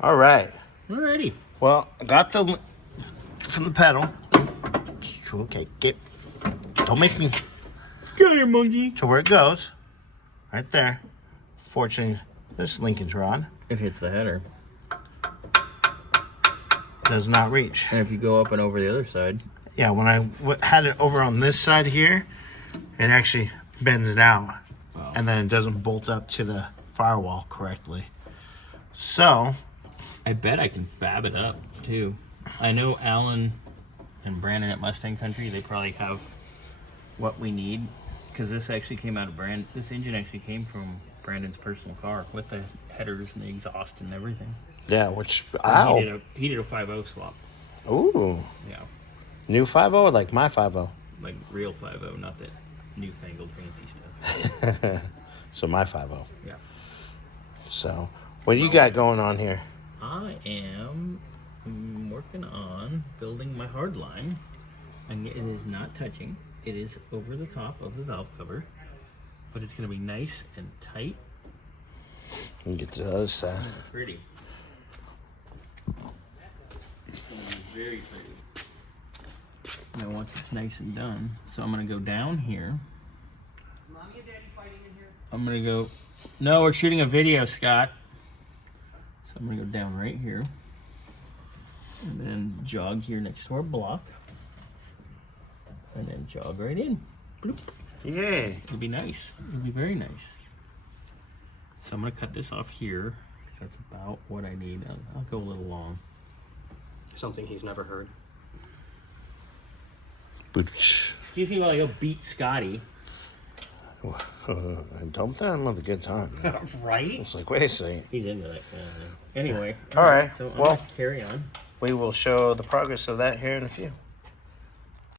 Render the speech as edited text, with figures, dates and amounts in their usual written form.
All right. Alrighty. Well, I got the from the pedal. Okay, don't make me. Get here, monkey. To where it goes, right there. Fortunately, this linkage rod It hits the header. does not reach. And if you go up and over the other side. Yeah, when I had it over on this side here, it actually bends it out. Wow. And then it doesn't bolt up to the firewall correctly. So, I bet I can fab it up, too. I know Alan and Brandon at Mustang Country, they probably have what we need. Because this actually came out of this engine actually came from Brandon's personal car with the headers and the exhaust and everything. yeah, which, He did a 5.0 swap. Ooh. Yeah. New 5.0 or like my 5.0? Like real 5.0, not that newfangled fancy stuff. So my 5.0. Yeah. So, what do you got going on here? I am working on building my hard line, and it is not touching. It is over the top of the valve cover, but it's going to be nice and tight. Let me get to the other side. And pretty. It's going to be very pretty. Now once it's nice and done, so I'm going to go down here. Mommy and Daddy fighting in here? I'm going to go, no, we're shooting a video, Scott. So I'm going to go down right here. And then jog here next to our block. And then jog right in. Bloop. Yeah. It'll be nice. It'll be very nice. So I'm going to cut this off here. That's about what I need. I'll go a little long. Something he's never heard. Booch. Excuse me while I go beat Scotty. Don't throw him with a good time. Man. Right? It's like, wait a second. He's into that kind of thing. Anyway. All right. So I'm Well, gonna carry on. we will show the progress of that here in a few.